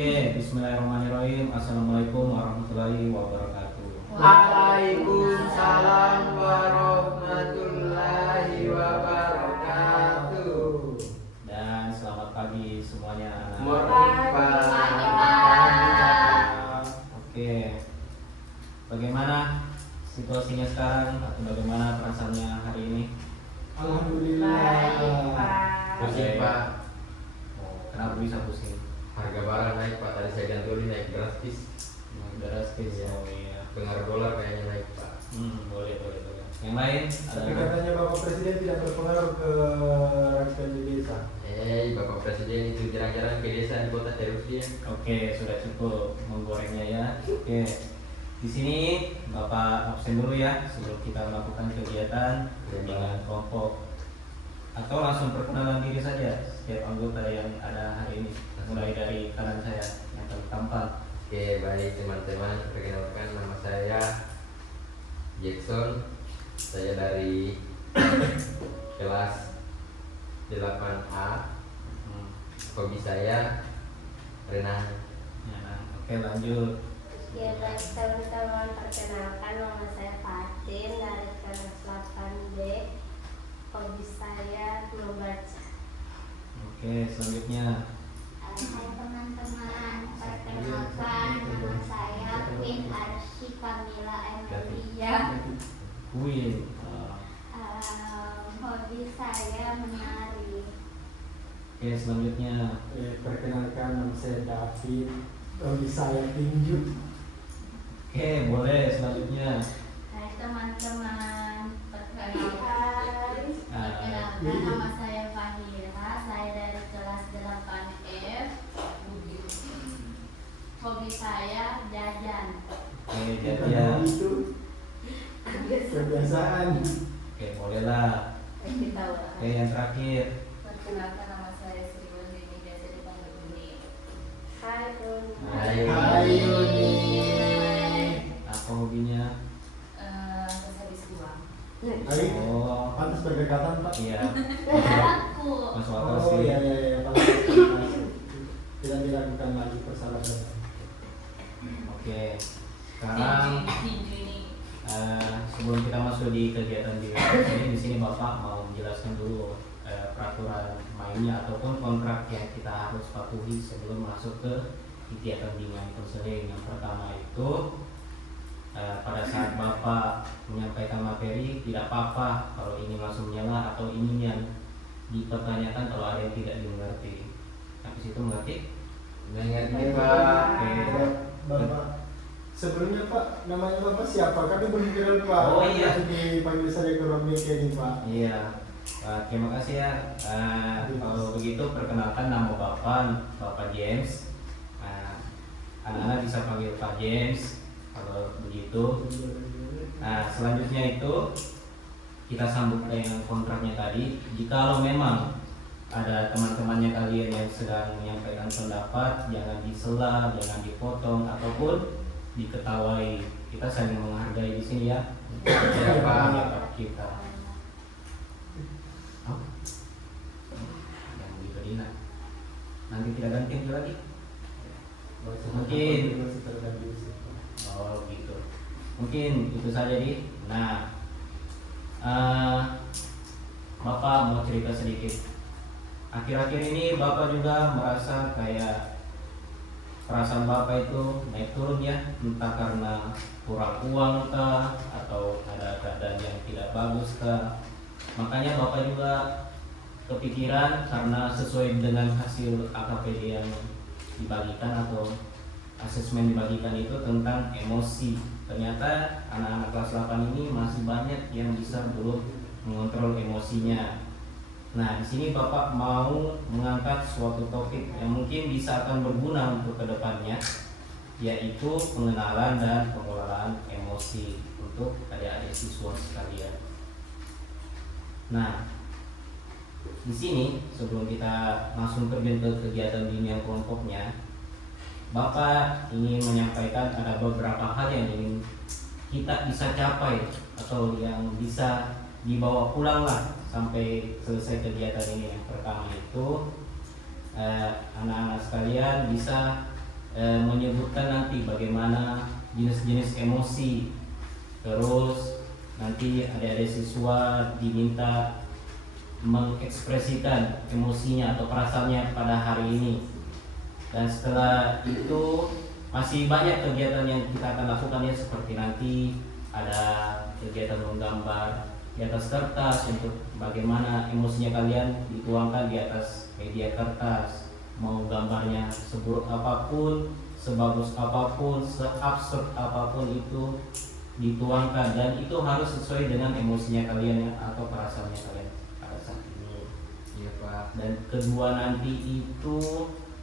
Oke, bismillahirrahmanirrahim. Assalamualaikum warahmatullahi wabarakatuh. Waalaikumsalam warahmatullahi wabarakatuh. Dan selamat pagi semuanya anak. Morning, Pak. Oke, bagaimana situasinya sekarang atau bagaimana perasaannya hari ini? Alhamdulillah. Pusing, Pak. Oh, kenapa bisa pusing? Harga barang naik, Pak. Tadi saya ganti oli naik drastis. Drastis ya. Oh iya. Pengaruh dolar kayaknya naik, Pak. Boleh. Yang lain? Tapi katanya Bapak Presiden tidak berpengaruh ke rakyat di desa. Bapak Presiden itu jarang-jarang ke desa di kota terus dia. Oke, sudah cukup menggorengnya ya. Oke. Di sini Bapak absen dulu ya sebelum kita melakukan kegiatan dengan kelompok, atau langsung perkenalan diri saja setiap anggota yang ada hari ini. Mulai dari kanan saya yang tampan. Oke, baik teman-teman. Perkenalkan, nama saya Jackson. Saya dari kelas 8A. Hobi saya renang. Ya, oke, lanjut. Ya baik teman-teman, perkenalkan nama saya Fatin dari kelas 8B. Hobi saya membaca. Oke, selanjutnya. Hai teman-teman, perkenalkan nama saya Queen Arsy Kamila Emilia. Wih. Hobi saya menari. Oke, selanjutnya. Perkenalkan nama saya David. Hobi saya tinju. Oke, boleh selanjutnya. Hai teman-teman, perkenalkan nama saya Fahira. Saya dari kelas 8F. Hobi saya jajan. Oke, jajan. Itu kebiasaan. Oke, bolehlah. Oke, yang terakhir. Perkenalkan, nama saya Sri Wahyuni, biasa dipanggil Uni. Hai Uni. Hai Yuni. Apa hobinya? Terus habis uang. Hai. Oh, Pantas berdekatan Pak. iya. Aku. Masuk akal Oh sih. iya. Pantas. Tidak dilakukan lagi persalahan. Oke, sekarang Tinju ini. sebelum kita masuk di kegiatan di sini Bapak mau menjelaskan dulu peraturan mainnya ataupun kontrak yang kita harus patuhi sebelum masuk ke kegiatan bimbingan konseling. Yang pertama itu pada saat Bapak menyampaikan materi, tidak apa-apa kalau ini langsung menyala atau ini yang dipertanyakan kalau ada yang tidak dimengerti. Habis itu mengerti? Mengerti, Pak. Oke. Bapak. Sebelumnya Pak, namanya Bapak siapa? Kami belum kenal Pak. Oh, iya. Langsung dipanggil saja ke ruang meja ini Pak. Iya, terima kasih ya. Kalau begitu perkenalkan nama Bapak James. Anak-anak bisa panggil Pak James. Kalau begitu, selanjutnya itu kita sambut dengan kontraknya tadi. Jikalau memang ada teman-temannya kalian yang sedang menyampaikan pendapat, jangan disela, jangan dipotong ataupun diketawai. Kita saling menghargai di sini ya. Siapa kita? Yang begitu Dina. Nanti tidak ganti lagi. Mungkin. Oh gitu. Mungkin itu saja di. Nah, Bapak mau cerita sedikit. Akhir-akhir ini Bapak juga merasa kayak perasaan Bapak itu naik turun ya, entah karena kurang uang kah atau ada keadaan yang tidak bagus kah. Makanya Bapak juga kepikiran karena sesuai dengan hasil AKPD yang dibagikan atau asesmen dibagikan itu tentang emosi. Ternyata anak-anak kelas 8 ini masih banyak yang bisa belum mengontrol emosinya. Nah, di sini Bapak mau mengangkat suatu topik yang mungkin bisa akan berguna untuk kedepannya, yaitu pengenalan dan pengelolaan emosi untuk adik-adik siswa sekalian. Nah, di sini sebelum kita langsung terjun ke kegiatan bimbingan kelompoknya, Bapak ingin menyampaikan ada beberapa hal yang ingin kita bisa capai atau yang bisa dibawa pulang lah sampai selesai kegiatan ini. Yang pertama itu anak-anak sekalian bisa menyebutkan nanti bagaimana jenis-jenis emosi. Terus nanti adik-adik siswa diminta mengekspresikan emosinya atau perasaannya pada hari ini. Dan setelah itu masih banyak kegiatan yang kita akan lakukan ya, seperti nanti ada kegiatan menggambar di atas kertas untuk bagaimana emosinya kalian dituangkan di atas media kertas. Mau gambarnya seburuk apapun, sebagus apapun, seabsurd apapun itu dituangkan, dan itu harus sesuai dengan emosinya kalian ya, atau perasaannya kalian pada saat ini. Iya Pak. Dan kedua nanti itu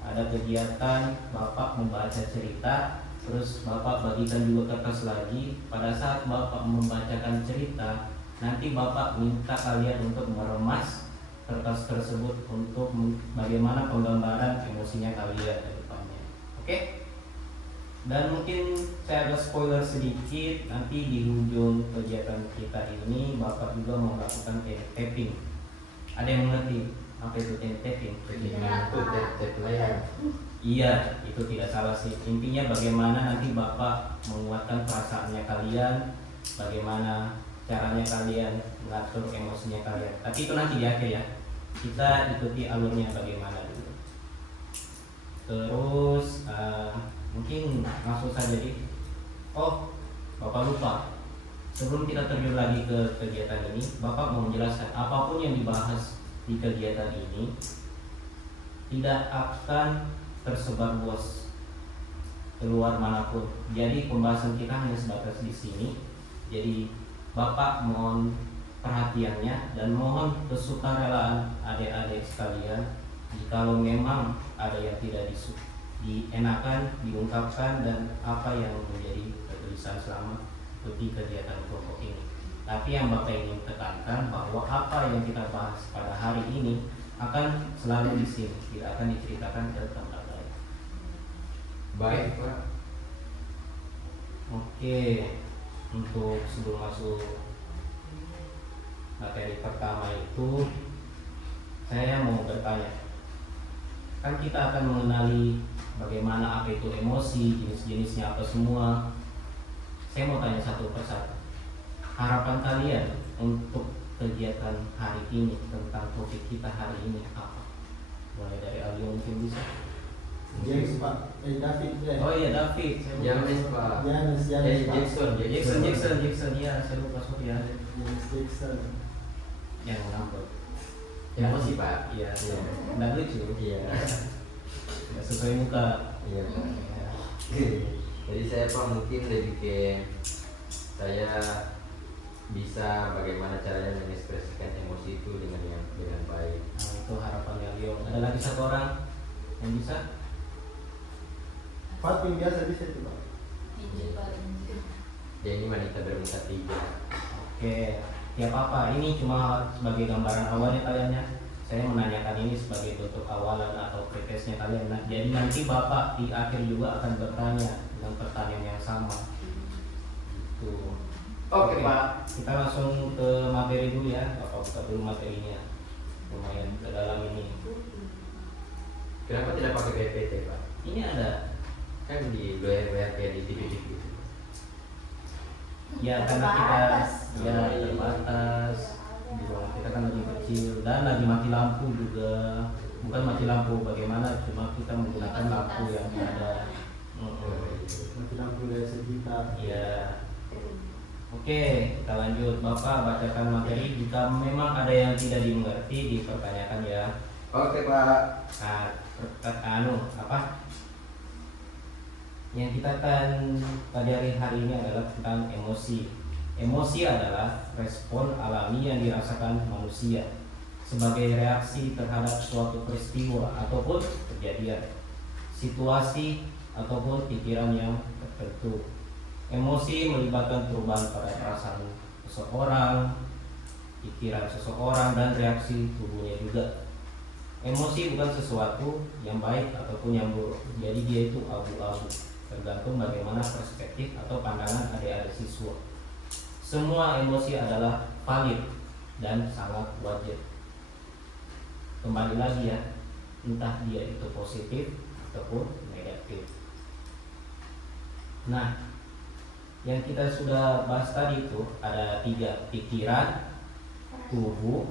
ada kegiatan Bapak membaca cerita, terus Bapak bagikan juga kertas lagi. Pada saat Bapak membacakan cerita, nanti Bapak minta kalian untuk meremas kertas tersebut untuk bagaimana penggambaran emosinya kalian ke depannya. Oke? Dan mungkin saya ada spoiler sedikit, nanti di ujung kegiatan kita ini Bapak juga mau melakukan tapping. Ada yang mengerti apa itu tapping? Bagaimana tuh tap layar? Iya, itu tidak salah sih. Intinya bagaimana nanti Bapak menguatkan perasaannya kalian, bagaimana caranya kalian mengatur emosinya kalian. Tapi itu nanti di akhir ya. Kita ikuti alurnya bagaimana dulu. Terus mungkin langsung saja di. Oh, Bapak lupa. Sebelum kita terjun lagi ke kegiatan ini, Bapak mau menjelaskan apapun yang dibahas di kegiatan ini tidak akan tersebar luas keluar manapun. Jadi pembahasan kita hanya sebatas di sini. Jadi Bapak mohon perhatiannya dan mohon kesukarelaan adik-adik sekalian. Jikalau memang ada yang tidak dienakan, diungkapkan, dan apa yang menjadi kegelisahan selama ikuti kegiatan kelompok ini. Tapi yang Bapak ingin tekankan bahwa apa yang kita bahas pada hari ini akan selalu di sini, tidak akan diceritakan ke tempat lain. Baik Pak. Oke, untuk sebelum masuk materi pertama itu, saya mau bertanya. Kan kita akan mengenali bagaimana apa itu emosi, jenis-jenisnya apa semua. Saya mau tanya satu persatu. Harapan kalian untuk kegiatan hari ini, tentang topik kita hari ini apa? Mulai dari Alio mungkin bisa. James Pak, David deh. Oh iya, David. James Pak. James Pak. Jackson, ya saya lupa, sorry ya. James Jackson. Yang ngambek. Emosi Pak. Iya, nggak lucu. Iya. Nggak sesuai muka. Iya Pak. Ya. Jadi saya Pak mungkin lebih ke saya bisa bagaimana caranya mengekspresikan emosi itu dengan baik. Nah, itu harapannya Leo. Ada lagi satu orang yang bisa? Fatin biasa bisa itu Pak. Injil Pak, Injil. Dia ini wanita bermuka 3. Oke, tiap apa? Ini cuma sebagai gambaran awalnya kalian ya. Saya menanyakan ini sebagai bentuk awalan atau pretesnya kalian. Nah, jadi nanti Bapak di akhir juga akan bertanya dengan pertanyaan yang sama. Gitu. Oke, Pak. Kita langsung ke materi dulu ya. Bapak buka dulu materinya. Lumayan ke dalam ini. Kenapa tidak pakai PPT Pak? Ini ada. Kan di WRP di TV-TV gitu. Ya karena kita terbatas. Di ruangan kita kan lebih kecil dan lagi mati lampu juga. Bukan mati lampu bagaimana, cuma kita menggunakan lampu yang ada. Mati lampu dari sekitar. Iya. Oke, kita lanjut. Bapak bacakan materi. Jika memang ada yang tidak dimengerti, dipertanyakan ya. Oke Pak. Nah, apa? Yang kita akan pelajari hari ini adalah tentang emosi. Emosi adalah respon alami yang dirasakan manusia sebagai reaksi terhadap suatu peristiwa ataupun kejadian, situasi ataupun pikiran yang tertentu. Emosi melibatkan perubahan pada perasaan seseorang, pikiran seseorang, dan reaksi tubuhnya juga. Emosi bukan sesuatu yang baik ataupun yang buruk, jadi dia itu abu-abu, tergantung bagaimana perspektif atau pandangan adik-adik siswa. Semua emosi adalah valid dan sangat wajar. Kembali lagi ya, entah dia itu positif ataupun negatif. Nah, yang kita sudah bahas tadi itu ada 3, pikiran, tubuh,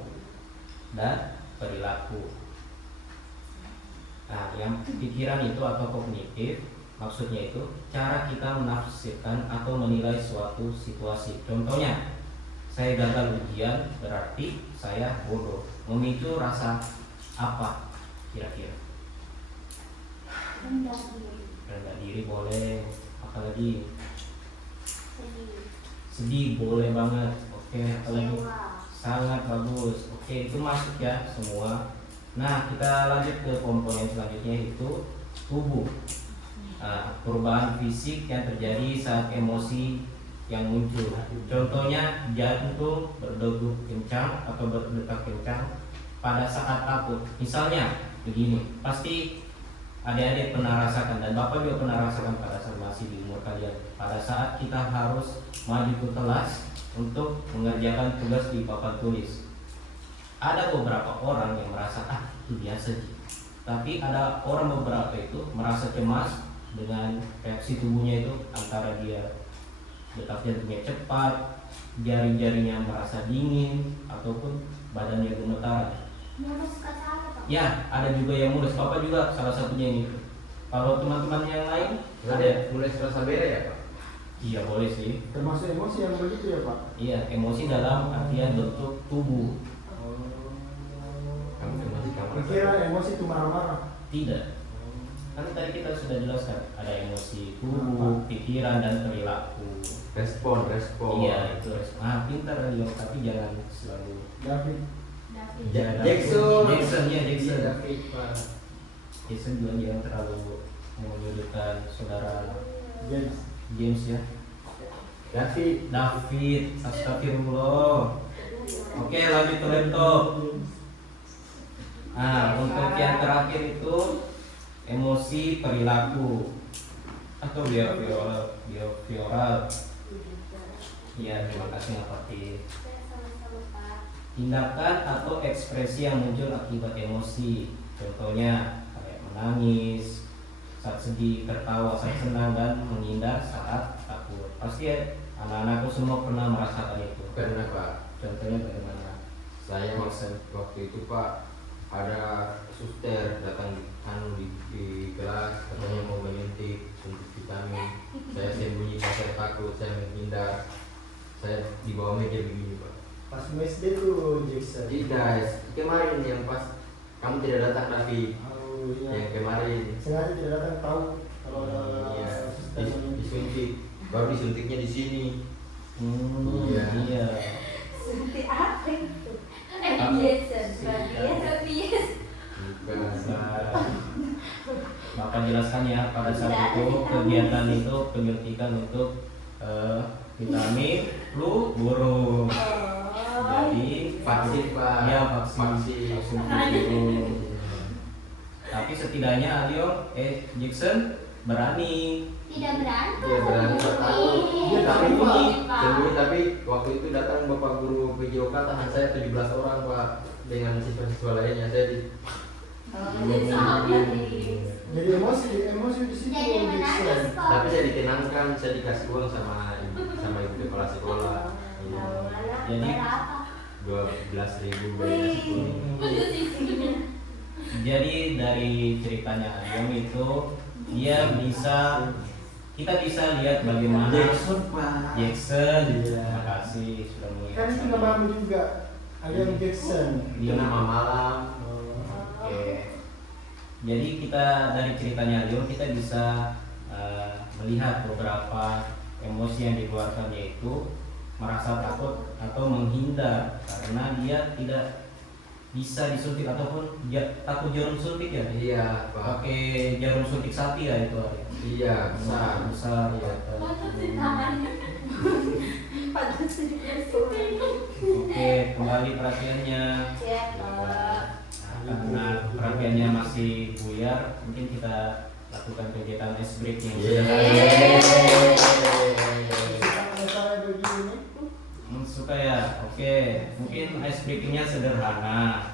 dan perilaku. Nah, yang pikiran itu atau kognitif, maksudnya itu cara kita menafsirkan atau menilai suatu situasi. Contohnya, saya gagal ujian berarti saya bodoh. Memicu rasa apa kira-kira? Rendah diri. Rendah diri boleh, apalagi Sedih. sedih boleh banget. Oke, apalagi Kecewa. sangat bagus. Oke, itu masuk ya semua. Nah, kita lanjut ke komponen selanjutnya itu tubuh. Nah, perubahan fisik yang terjadi saat emosi yang muncul. Contohnya jantung berdegup kencang atau berdetak kencang pada saat takut. Misalnya begini, pasti adik-adik pernah rasakan dan bapak juga pernah rasakan pada saat masih di umur kalian. Pada saat kita harus maju ke kelas untuk mengerjakan tugas di papan tulis. Ada beberapa orang yang merasa itu biasa sih. Tapi ada orang beberapa itu merasa cemas dengan reaksi tubuhnya itu, antara dia detak jantungnya cepat, jari-jarinya merasa dingin, ataupun badannya gemetar. Mulus kata apa? Ya, ada juga yang mulus. Bapak juga salah satunya ini. Kalau teman-teman yang lain ada? Mulai serasa beda ya Pak? Iya boleh sih. Termasuk emosi yang begitu ya Pak? Iya, emosi dalam artian bentuk tubuh. Kamu emosi kamu rasa Kira emosi itu marah-marah. Tidak. Kan tadi kita sudah jelaskan ada emosi tubuh, pikiran, dan perilaku. respon. Iya itu respon. Pintar Leo, tapi jangan selalu. David. David. Jangan Jackson. Jackson ya Jackson. David Pak. Jackson juga jangan terlalu menyudutkan saudara James. James ya. David. Astagfirullah. Oke, lanjut ke laptop. Nah, untuk yang terakhir itu emosi perilaku atau behavioral. Iya, terima kasih Pak Fatih. Sama-sama Pak. Tindakan atau ekspresi yang muncul akibat emosi. Contohnya kayak menangis saat sedih, tertawa saat senang, dan menghindar saat takut. Pasti ya, anak-anakku semua pernah merasakan itu. Karena Pak, Contohnya bagaimana? saya waktu itu Pak ada suster datang di kelas, katanya mau menyuntik suntik vitamin. Saya sembunyi, saya takut, saya menghindar, saya di bawah meja begini Pak. Pas SD tuh Jackson. Tidak, kemarin yang pas kamu tidak datang David, Oh iya. yang kemarin. Sengaja tidak datang tahu kalau ada Iya, suster menyuntik. disuntik, baru disuntiknya di sini. Iya. Iya. Suntik apa itu? Jason, Yes. Bukan. Nah, Bapak jelaskan ya, pada saat itu kegiatan itu penyuntikan untuk vitamin flu burung. Jadi Vaksin Pak. ya vaksin flu. Tapi setidaknya Alio Jackson berani. Tidak berantem. Dia berani takut. Dia Tapi takut, Pak. sembunyi, tapi waktu itu datang Bapak Guru PJOK, tahan saya 17 orang Pak dengan siswa-siswa lainnya. Saya di Jadi emosi di situ Jadi menangis Jackson. kok. tapi saya ditenangkan, saya dikasih uang sama ibu kepala sekolah. Iya. Jadi Berapa? 12.000 bayar sekolah. Jadi dari ceritanya Alio itu kita bisa lihat bagaimana Pak. Jackson. Iya. Terima kasih sudah Kan itu mengingatkan. nama juga. Ada yang Jackson. Itu nama malam. Oke. Jadi kita dari ceritanya Leo kita bisa melihat beberapa emosi yang dikeluarkan, yaitu merasa takut atau menghindar karena dia tidak bisa disuntik ataupun takut jarum suntik ya. Iya Pak. Pakai jarum suntik sapi ya itu Ari. Iya besar. Besar. Iya. Oke, kembali perhatiannya. Ya, Pak. Karena perhatiannya masih buyar, mungkin kita lakukan kegiatan ice breaking. Iya. Cara begini. Suka ya? Oke, mungkin ice breakingnya sederhana.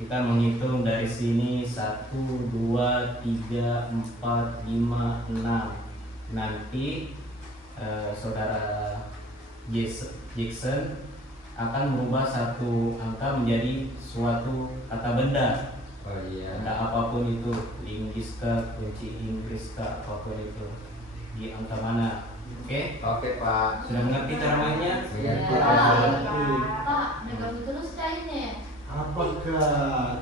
Kita menghitung dari sini 1, 2, 3, 4, 5, 6. Nanti saudara Jackson akan merubah satu angka menjadi suatu kata benda. Oh iya. Benda apapun itu, linggis kah, kunci Inggris kah, apapun itu, di angka mana. Oke? Oke Pak. Sudah mengerti cara mainnya? Iya. Pak, megang terus kayaknya. Apakah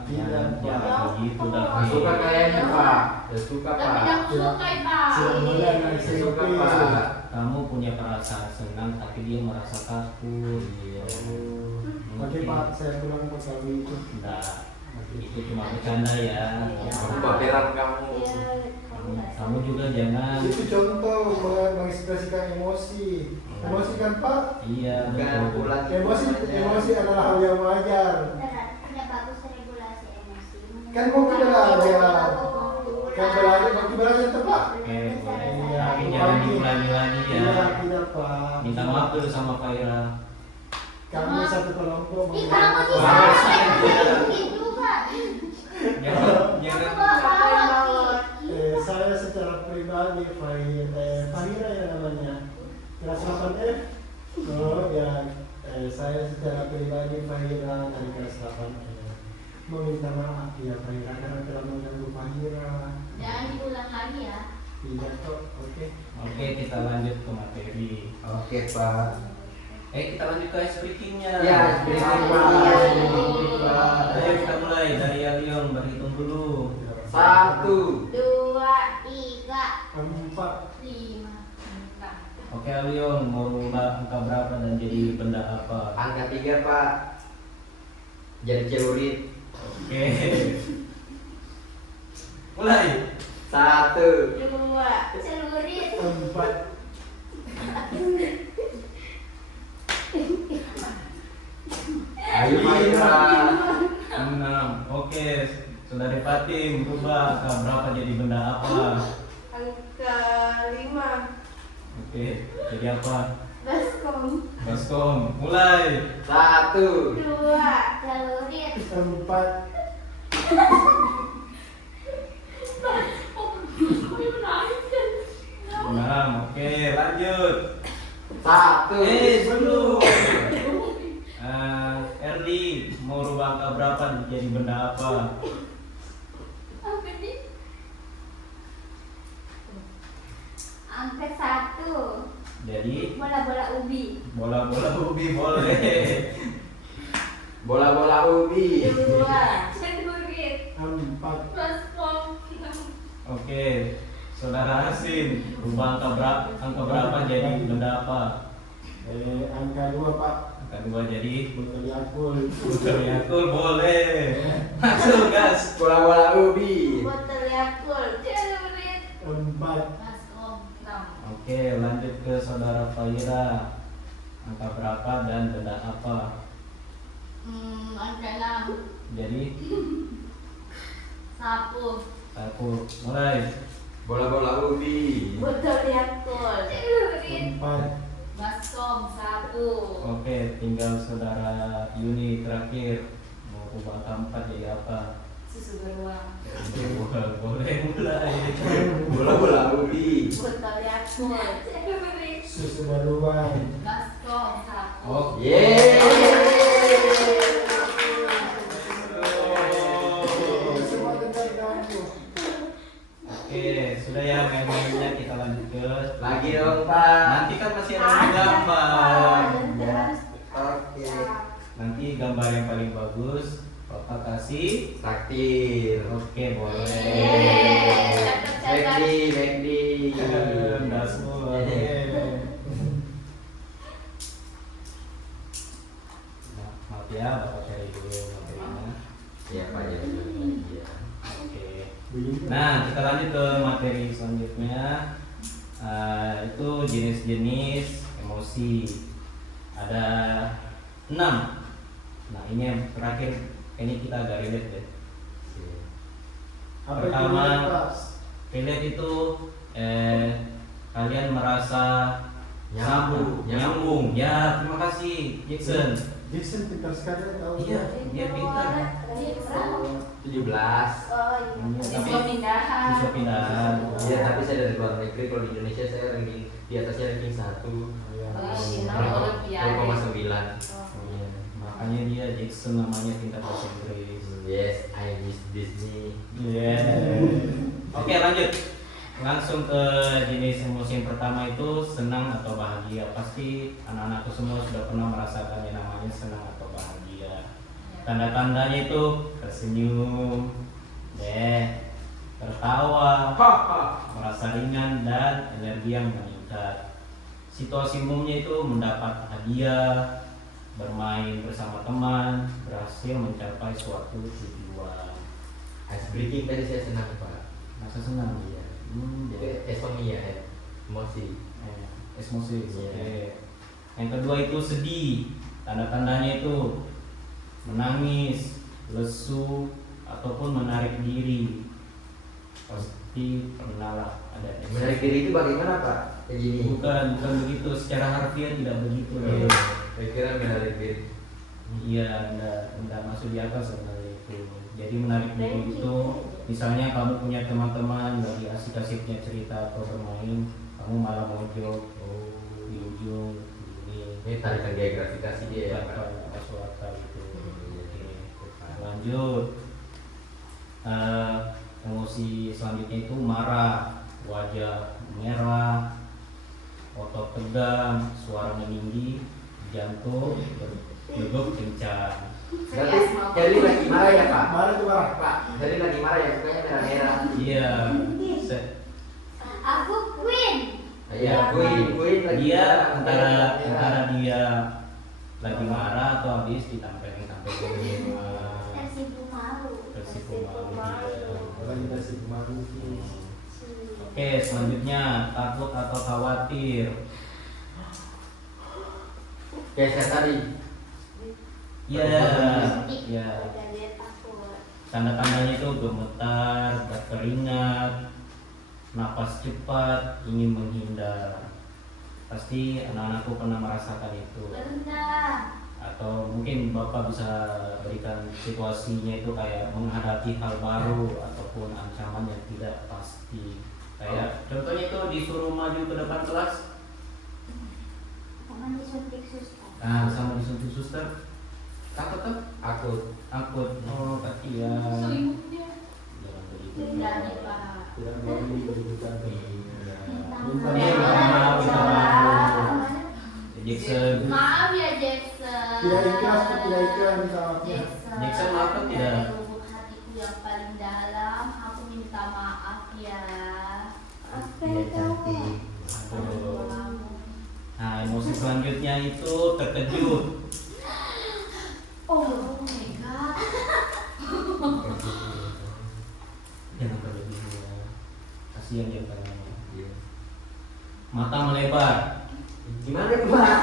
tidak Ya, Pak? begitu dah. Nggak suka kayaknya Pak. Nggak suka Tapi Pak. yang suka Pak. Sudah mulai naik Nggak suka SMP. Pak. Kamu punya perasaan senang tapi dia merasa takut. Iya. Oke Pak, saya pulang ke kami itu. Enggak, itu cuma bercanda ya. Kamu baperan kamu. Kamu juga jangan. Itu contoh mengekspresikan emosi. Emosi kan Pak? Iya, Bukan betul. bulan. Emosi adalah hal yang wajar. Tidak bagus regulasi emosi. Kan mau kita belajar. Kan belajar, mau kita belajar tuh Pak. Oke, boleh. Iya, Tapi jangan diulangi lagi ya. Iya, tidak Pak. Minta maaf dulu sama Faira. Kami satu kelompok. Ih, kamu di Wah, sana saya mungkin juga. Jangan. Saya secara pribadi Fahira ya namanya kelas 8F. Oh ya, saya secara pribadi Fahira dari kelas 8F meminta maaf ya Fahira karena telah mengganggu Fahira. Jangan diulang lagi ya. Tidak kok, oke. Oke, kita lanjut ke materi. Oke Pak. Kita lanjut ke ice breaking-nya. Ya, breaking Pak. Ayo kita mulai dari Alion, berhitung dulu. 1, 2, 3. 4. 5. Oke Alion, mau rubah angka berapa dan jadi benda apa? angka 3 Pak. Jadi celurit. Oke. Mulai. 1, 2, celurit. 4. ayo Fahira. 6. Oke, Saudari Fatim, rubah angka berapa jadi benda apa? Angka 5. Oke, jadi apa? Baskom. Baskom, mulai. 1, 2, celurit. 4. Enam. Oke, lanjut. 1, Belum. Erli, mau rubah angka berapa jadi benda apa? Apa nih? Angka 1. Jadi Bola-bola ubi. bola-bola ubi boleh. bola-bola ubi. 2, Celurit. 4. Baskom. Oke, Saudara Hasin, rubah angka berapa jadi benda apa? Angka 2 Pak. Angka 2 jadi Botol Yakult. botol Yakult boleh. Masuk gas. Bola-bola ubi. botol Yakult. Celurit. 4. Baskom. 6. Oke, lanjut ke Saudara Faira. Angka berapa dan benda apa? Angka 6. Jadi Sapu. aku mulai. Bola-bola ubi. Botol Yakult. Celurit. 4. Baskom. 1. Oke, tinggal Saudara Yuni terakhir. Mau rubah angka 4 jadi apa? Susu beruang. Boleh mulai. Bola-bola ubi. Botol Yakult. Celurit. Susu beruang. Baskom. 1. Oh, Yeay. Semua tentang kamu. Oke, sudah ya main-mainnya, kita lanjut ke Lagi dong Pak. nanti kan masih ada gambar. Ya. Oke. Nanti gambar yang paling bagus Bapak kasih. Takdir. Oke, boleh. Yeay. Catat-catat. Megdi. Dasmu. Oke. Nah, maaf ya, Bapak cari dulu materinya. Iya Pak ya. Oke. Nah, kita lanjut ke materi selanjutnya. Itu jenis-jenis emosi. Ada 6. Nah, ini yang terakhir. Ini kita agak relate deh. Apa itu Pertama, Pak? relate itu kalian merasa Nyambung. nyambung. Ya, terima kasih Jackson. Jackson pintar sekali tahu. Iya, dia pintar. Berapa? 17. Oh iya. Tapi Siswa pindahan. siswa pindahan. Iya, tapi saya dari luar negeri. Kalau di Indonesia saya ranking di atasnya ranking 1. Iya. Oh, Olimpiade. 0,9. Iya, makanya dia Jackson namanya pintar bahasa Inggris. Yes, I miss Disney. Iya. Oke, lanjut. Langsung ke jenis emosi yang pertama itu senang atau bahagia. Pasti anak-anakku semua sudah pernah merasakan yang namanya senang atau bahagia. Tanda-tandanya itu tersenyum, tertawa, merasa ringan dan energi yang meningkat. Situasi umumnya itu mendapat hadiah, bermain bersama teman, berhasil mencapai suatu tujuan. Ice breaking tadi saya senang Pak. Masa senang? Iya. Jadi Itu esomia ya, emosi. emosi. Iya. Oke. Yang kedua itu sedih. Tanda-tandanya itu menangis, lesu, ataupun menarik diri. Pasti pernah lah ada. Menarik diri itu bagaimana Pak? Kayak gini. Bukan begitu. Secara harfiah tidak begitu. Oh, saya kira menarik diri. Iya, enggak masuk di akal sebenarnya itu. Jadi menarik diri itu, misalnya kamu punya teman-teman lagi asik-asiknya cerita atau bermain, kamu malah mojok di ujung Ini tarikan gaya grafikasi dia ya Pak. masuk akal itu. Iya. Oke, lanjut. Emosi selanjutnya itu marah, wajah merah, otot tegang, suara meninggi, jantung berdegup kencang. Berarti jadi lagi marah ya Pak? Marah tuh marah. Pak, jadi lagi marah ya, mukanya merah-merah. Iya. Aku Queen. Iya, Queen lagi Dia marah, antara dia lagi marah atau habis ditampilin Tersipu malu. tersipu malu dia. Lagi nasi kemarin. Oke, selanjutnya takut atau khawatir. Kayak saya tadi. Iya, iya. Jadi takut. Tanda-tandanya itu gemetar, berkeringat, napas cepat, ingin menghindar. Pasti anak-anakku pernah merasakan itu. Rendah. Atau mungkin Bapak bisa berikan situasinya itu kayak menghadapi hal baru ataupun ancaman yang tidak pasti. Kayak contohnya itu disuruh maju ke depan kelas, Jangan disuntik suster. nah sama disuntik suster, takut kan? Aku Takut. Oh, kasihan. Selimutnya. Jangan begitu. Tidak nih Pak. Tidak boleh dibutuhkan. Minta Minta maaf, minta maaf. Jackson. Maaf ya Jackson. Tidak ikhlas, tidak ikhlas minta maafnya. Jackson maafkan tidak? Dari lubuk hatiku yang paling dalam, aku minta maaf ya. Apa kamu? Aduh. Nah, emosi selanjutnya itu terkejut. Oh my god. Jangan berlebihan ya. Kasihan dia tangannya. Iya. Mata melebar. Gimana itu Pak?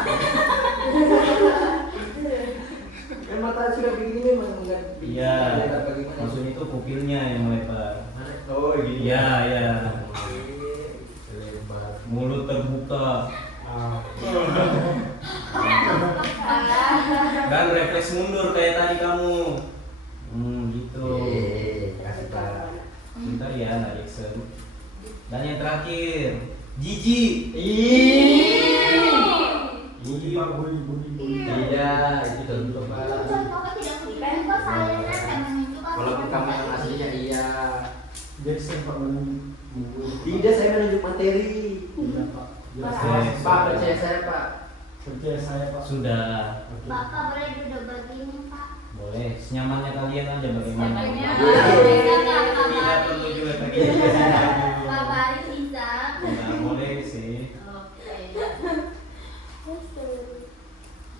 Kan mata sudah begini memang enggak Iya. apa gimana? Maksudnya itu pupilnya yang melebar. Mana? Oh gini. Iya, iya. Lebar. Mulut terbuka. Dan refleks mundur kayak tadi kamu. Gitu. Kasih Pak. Bentar ya, Nak Jackson. Dan yang terakhir, jijik. Budi Pak, budi. Tidak, itu tentu Pak. Kamu tidak berikan kok saya menunjukkan. Walaupun kamu yang aslinya iya. Jackson Pak menunjuk. Tidak, saya menunjuk materi. Tidak Pak. Oke. Pak, percaya saya Pak. Percaya saya Pak. Sudah. Oke. Bapak boleh duduk begini Pak. Boleh, senyamannya kalian aja bagaimana. Senyamannya. Tidak perlu juga pakai Bapak Ari bisa. Nggak boleh sih. Oke.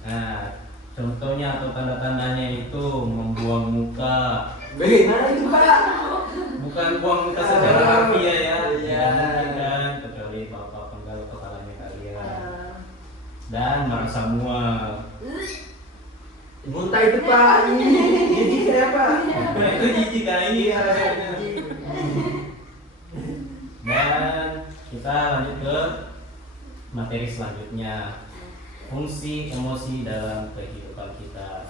Nah, contohnya atau tanda-tandanya itu membuang muka. Bagaimana itu Pak? Bukan buang muka secara harfiah ya. Iya. Tidak mungkin kan, kecuali bapak penggal kepalanya kalian. Dan merasa mual. Muntah itu Pak. Ini saya Pak. Nah, itu jijik kali ini rasanya. Dan kita lanjut ke materi selanjutnya. fungsi emosi dalam kehidupan kita.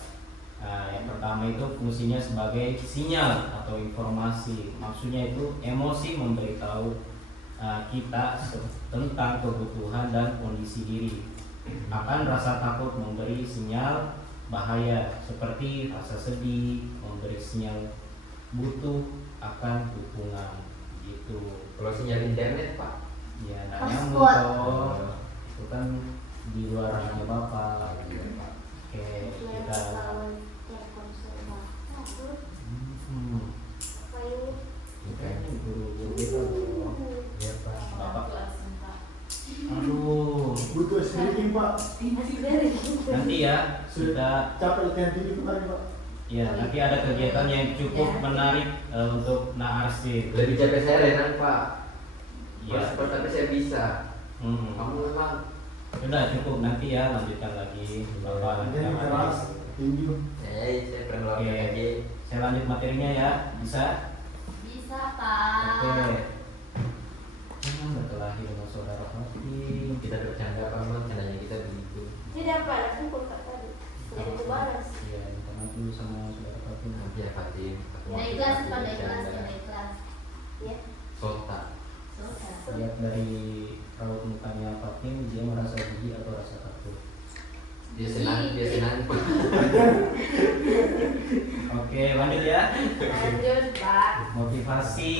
Nah, yang pertama itu fungsinya sebagai sinyal atau informasi. Maksudnya itu emosi memberitahu kita tentang kebutuhan dan kondisi diri. Akan rasa takut memberi sinyal bahaya, seperti rasa sedih memberi sinyal butuh akan dukungan gitu. Kalau sinyal internet Pak. Ya, namanya Password. motor itu kan di luar ranah Bapak. Oke, kita kayaknya guru-guru kita loh. Iya Pak. Bapak. Waktu absen, Pak. Aduh, Butuh streaming Pak. nanti ya kita Capek latihan tinggi kemarin Pak. ya nanti ada kegiatan yang cukup menarik untuk naarsip. Lebih capek saya Renan Pak. Iya. Pas tapi saya bisa. Hmm. Kamu memang. Sudah cukup, nanti ya lanjutkan lagi Bapak. Jadi keras tinggi. Saya pernah Oke. lakukan lagi. Saya lanjut materinya ya, bisa? Bisa, Pak. Oke. Jangan berkelahi dengan saudara Fatih. Kita bercanda Pak, memang candanya kita begitu. Tidak apa, aku kok tadi. Jadi kebalas. Iya, minta maaf dulu sama saudara Fatih. Nanti ya Fatin. Udah ikhlas, Pak. Udah ikhlas. Udah ikhlas. Ya. Sota. Sudah. Lihat dari raut mukanya Fatin, dia merasa jijik atau rasa takut. Dia senang Pak. Oke, lanjut ya. Lanjut, Pak. Motivasi,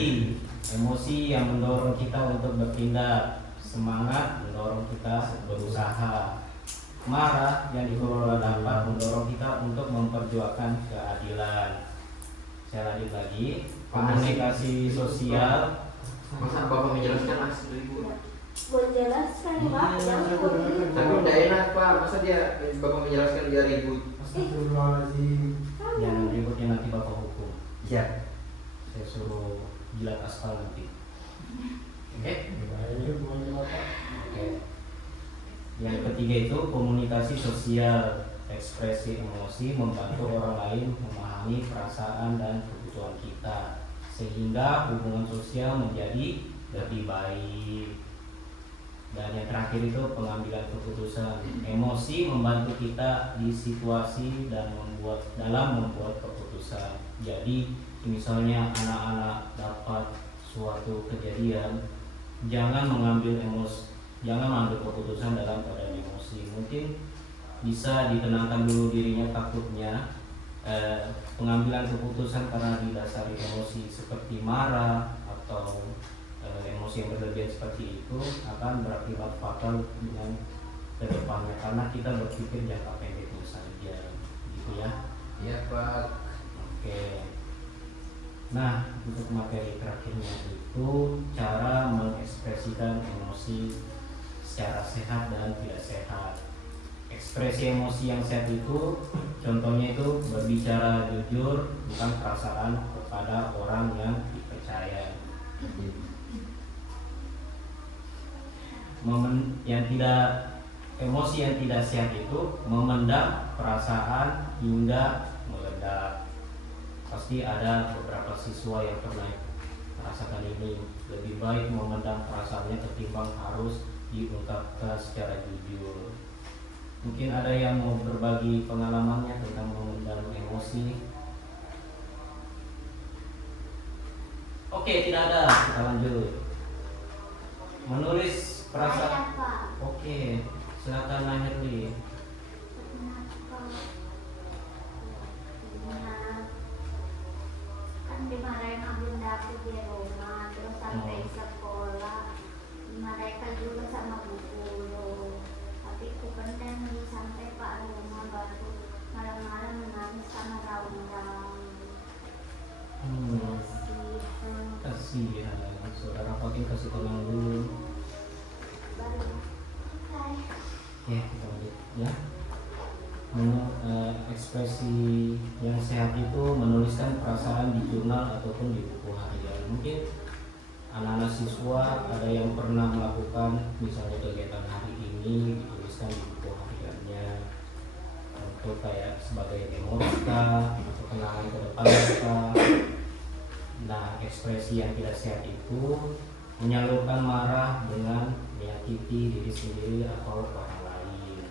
emosi yang mendorong kita untuk bertindak, semangat mendorong kita berusaha, marah yang dikelola dapat mendorong kita untuk memperjuangkan keadilan. Saya lanjut lagi, komunikasi sosial. Masa Bapak menjelaskan langsung dulu. Menjelaskan, Pak. Iya, Yang aku perlu. dengarkan. Tapi udah enak Pak, masa dia Bapak menjelaskan dia ribut. Astagfirullahaladzim. Yang ributnya nanti Bapak hukum. Iya. Saya suruh jilat aspal nanti. Oke? Ini hubungannya Bapak. Oke. Yang ketiga itu komunikasi sosial, ekspresi emosi membantu orang lain memahami perasaan dan kebutuhan kita, sehingga hubungan sosial menjadi lebih baik. Dan yang terakhir itu pengambilan keputusan. Emosi membantu kita di situasi dan dalam membuat keputusan. Jadi misalnya anak-anak dapat suatu kejadian, jangan mengambil keputusan dalam keadaan emosi. Mungkin bisa ditenangkan dulu dirinya, takutnya pengambilan keputusan karena didasari emosi seperti marah atau emosi yang berlebihan seperti itu akan berakibat fatal dengan kedepannya, karena kita berpikir jangka pendeknya saja, gitu ya. Iya Pak. Oke. Nah, untuk materi terakhirnya itu cara mengekspresikan emosi secara sehat dan tidak sehat. Ekspresi emosi yang sehat itu contohnya itu berbicara jujur bukan perasaan kepada orang yang dipercaya. Emosi yang tidak sehat itu memendam perasaan hingga meledak. Pasti ada beberapa siswa yang pernah merasakan ini. Lebih baik memendam perasaannya ketimbang harus diungkapkan secara jujur. Mungkin ada yang mau berbagi pengalamannya tentang memendam emosi. Oke, tidak ada. Kita lanjut. Menulis perasaan. Saya, Pak. Oke, silakan Naherli. Kenapa? Kan dimarahin sama bunda aku di rumah, terus sampai sekolah dimarahin juga sama bu guru. Tapi aku pendam sampai Pak rumah baru malam-malam menangis sama raung-raung. Kasih ya, saudara Fatin kasih tenang dulu. Baru selesai. Ya, kita lanjut ya. Ekspresi yang sehat itu menuliskan perasaan di jurnal ataupun di buku harian. Mungkin anak-anak siswa ada yang pernah melakukan misalnya kegiatan hari ini dituliskan di buku hariannya untuk kayak sebagai memori atau kenangan ke depan. Nah, ekspresi yang tidak sehat itu menyalurkan marah dengan menyakiti diri sendiri atau orang lain.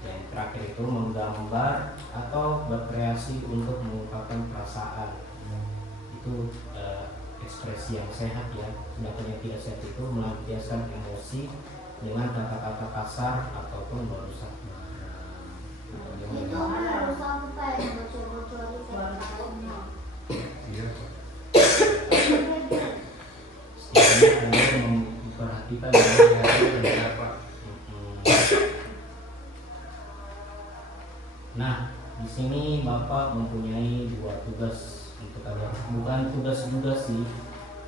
Yang terakhir itu menggambar atau berkreasi untuk mengungkapkan perasaan. Itu ekspresi yang sehat ya. Sedangkan yang tidak sehat itu melampiaskan emosi dengan kata-kata kasar ataupun merusak marah. Itu harus sampai bocor-bocor itu katanya. Iya Pak. Setidaknya Anda memperhatikan ya. Iya Pak. Nah, di sini Bapak mempunyai 2 tugas untuk kalian. Bukan tugas juga sih.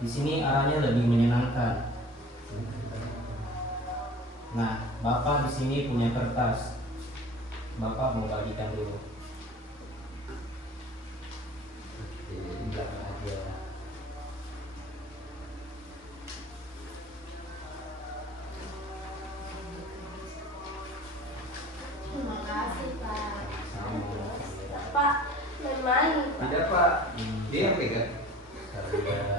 Di sini arahnya lebih menyenangkan. Nah, Bapak di sini punya kertas. Bapak mau bagikan dulu. Di belakang aja. Terima kasih Pak. Sama. Pak, main-main. Tidak Pak. Dia yang pegang.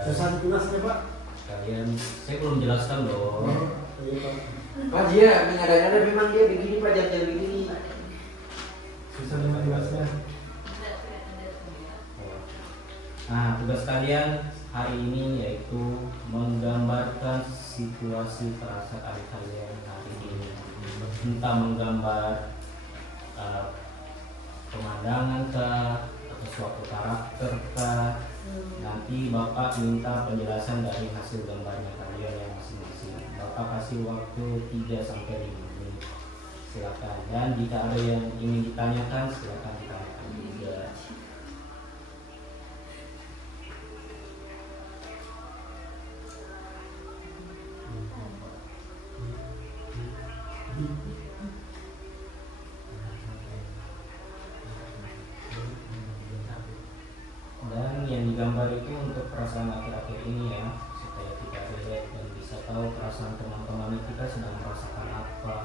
Susahan tugasnya Pak. Kalian, saya belum jelaskan loh. Iya Pak. Pak dia mengada-ngada memang dia begini Pak jam-jam begini. Susah dengan tugasnya. Nah, tugas kalian hari ini yaitu menggambarkan situasi perasaan kalian hari ini. Entah menggambar pemandangan kah atau suatu karakter kah. Nanti Bapak minta penjelasan dari hasil gambarnya kalian yang masing-masing. Bapak kasih waktu 3 sampai 5 menit. Silakan. Dan jika ada yang ingin ditanyakan, silakan ditanyakan juga. Dan yang digambar itu untuk perasaan akhir-akhir ini ya, supaya kita relate dan bisa tahu perasaan teman-teman kita sedang merasakan apa.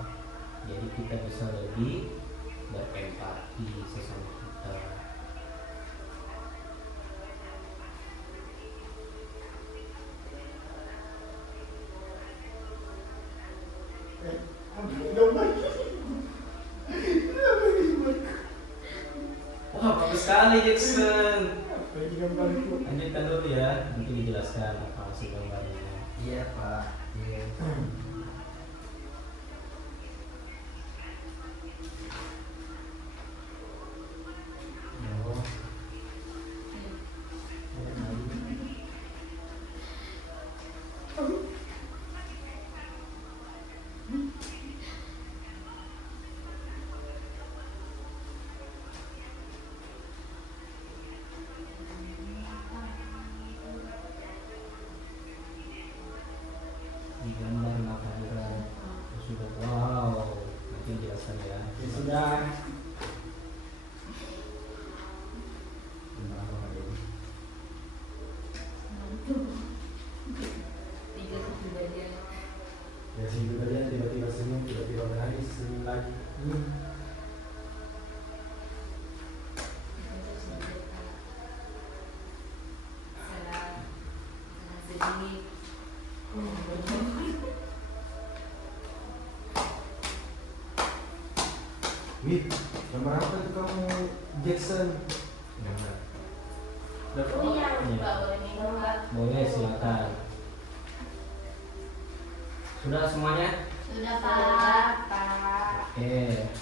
Jadi kita bisa lebih berempati sesama kita. Wah, bagus sekali Jackson. Lanjutkan dulu ya, nanti dijelaskan apa hasil gambarnya. Iya Pak. Iya. Digambar kehadiran. Sudah, wow, nanti dijelaskan ya. Ya sudah. Tiga kepribadian. Ya sih kalian tiba-tiba senyum, tiba-tiba menangis, senyum lagi. Wih, gambar apa itu kamu Jackson? Gambar. Punya Pak, boleh minum Pak? Boleh, silakan. Sudah semuanya? Sudah Pak. Oke.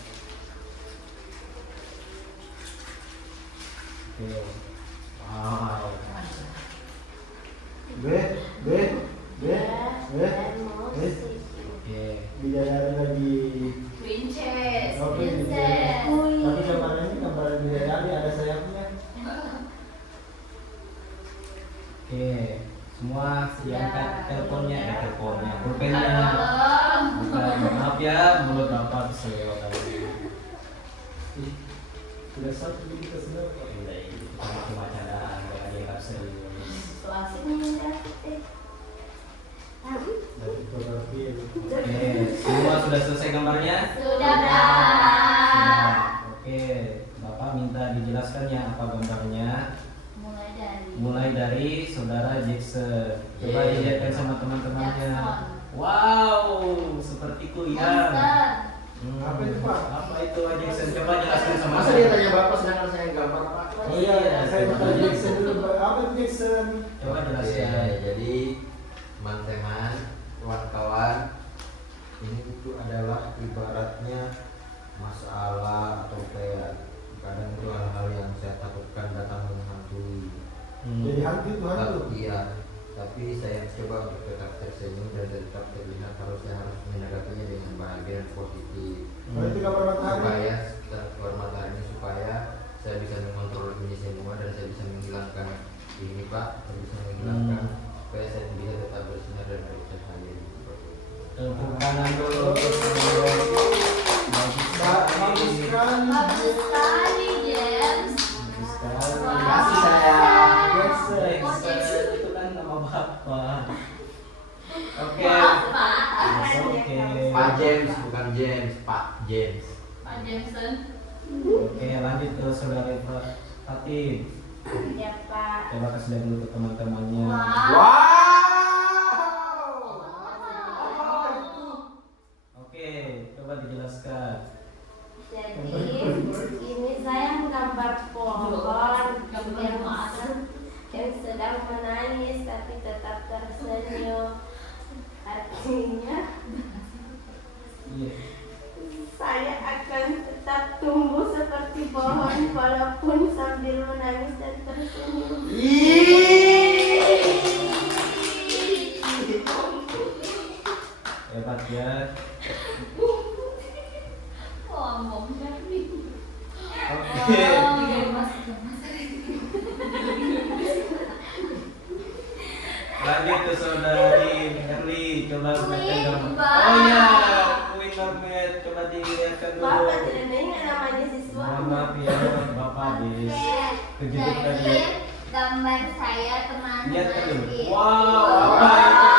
Oke. Wow. Oke. Bidadari lagi. Princess. Oh, Princess. Tapi gambarnya ini gambar bidadari ada sayapnya. Oke. Semua diangkat Ya. teleponnya, pulpennya. Bukan, maaf ya, mulut Bapak bisa lewat tadi. Sudah satu kita sudah. Itu cuma candaan, jangan dianggap serius. So asik nih ya. Dari fotografi. Oke, semua sudah selesai gambarnya? Sudah Pak. Sudah. Oke, Bapak minta dijelaskannya apa gambarnya. Mulai dari saudara Jackson. Coba dilihatkan sama teman-temannya. Jackson. Wow, seperti kuliah. Monster. Hmm, Apa itu, Pak? Apa itu? Masa dia tanya bapak sedangkan saya yang gambar pak? Oh iya, saya minta Jackson dulu. Apa itu Jackson? Coba Oke, jelaskan. jadi teman-teman, kawan-kawan, ini itu adalah ibaratnya masalah atau kayak kadang itu hal-hal yang saya takutkan datang menghantui. Jadi hantu itu hantu. Iya, tapi saya coba untuk tetap tersenyum dan tetap terlihat kalau saya harus menanggapinya dengan bahagia dan positif. Oh itu gambar matahari. Supaya keluar matahari supaya saya bisa mengontrol ini semua dan saya bisa menghilangkan ini pak, saya bisa menghilangkan supaya saya bisa tetap bersinar dan bercahaya seperti itu. Tepuk tangan dulu untuk semua. Bagus Bagus sekali. sekali. Bagus sekali, James. Bagus sekali. Terima kasih sayang. Jackson, itu kan nama bapak. Oke. Maaf, Pak. It's okay. Pak James bukan James, Pak James. Pak Jameson. Oke, lanjut ke saudara Fatih. Ya Pak. Coba kasih lihat dulu ke teman-temannya. Oke, coba dijelaskan. Jadi ini saya menggambar pohon yang sedang menangis tapi tetap tersenyum. Artinya Iya. saya akan tetap tumbuh seperti pohon walaupun sambil menangis dan tersenyum. Hebat ya. Oh, ngomongnya nih. Oke. Lanjut ke saudari Erli, coba lihatkan gambar. Mbak. Oh iya, Queen Normet, coba dilihatkan dulu. Bapak tidak ingat namanya siswa. Mohon maaf ya, Bapak habis kejepit tadi. Jadi gambar saya Lihat teman-teman dulu. itu. Wow, apa itu?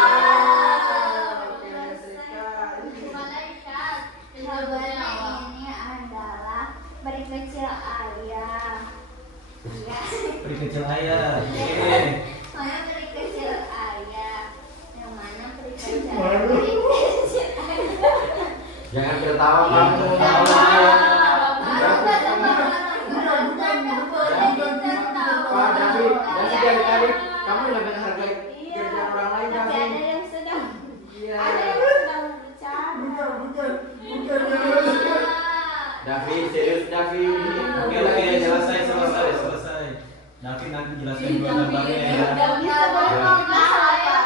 Malaikat. Gambarnya ini adalah peri kecil ayah. Iya. Peri kecil ayah. Oke. Mana peri kecil ayah? Yang mana peri kecil Waduh. peri kecil ayah? Jangan tertawa kamu. Pak David, dari tadi kamu lebih menghargai kerjaan orang lain Tapi ada David. yang sedang Iya. ada yang sedang bercanda. Bukan. David, serius David. Oke, selesai. David nanti jelaskan dua gambarnya ya. Udah bisa ngomong saya.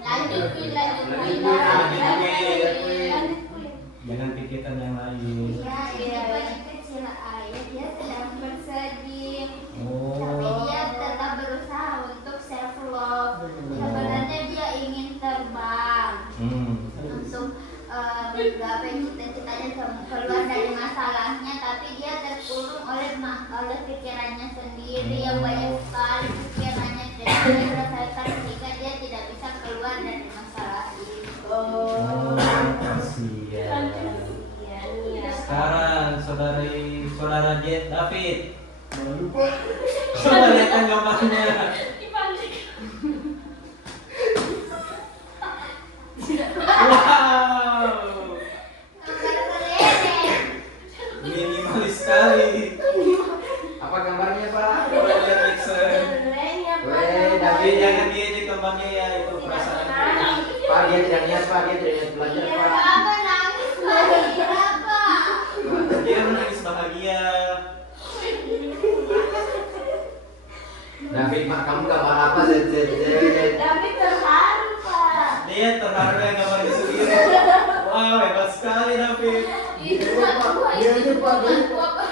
Lanjut, Win, lanjut, Win. Lanjut, Jangan pikirkan yang lain. Iya, ini peri kecil ayah dia sedang bersedih. Oh. Tapi dia tetap berusaha untuk self love. Sebenarnya dia ingin terbang untuk menggapai cita-citanya keluar dari masalahnya, tapi dia terkurung oleh pikirannya sendiri yang banyak sekali pikirannya dan dia merasakan sehingga dia tidak bisa keluar dari masalah itu. Oh, kasihan. Iya. Sekarang saudara David, Jangan lupa. coba lihatkan gambarnya. Dibalik. Wow, Gambar meleleh. minimalis sekali. Apa gambarnya Pak? Coba lihat Jackson. Melelehnya Weh, Tapi jangan diejek gambarnya ya, itu perasaan. Pak dia tidak niat Pak, dia tidak niat belajar Iya, Pak. Bapak nangis bahagia, Pak. Dia menangis bahagia. David, Mak kamu gambar apa? Tapi terharu, Pak. Dia terharu yang gambarnya sendiri. Wow, hebat sekali David. Itu satu, Dia aja, Pak. satu apa?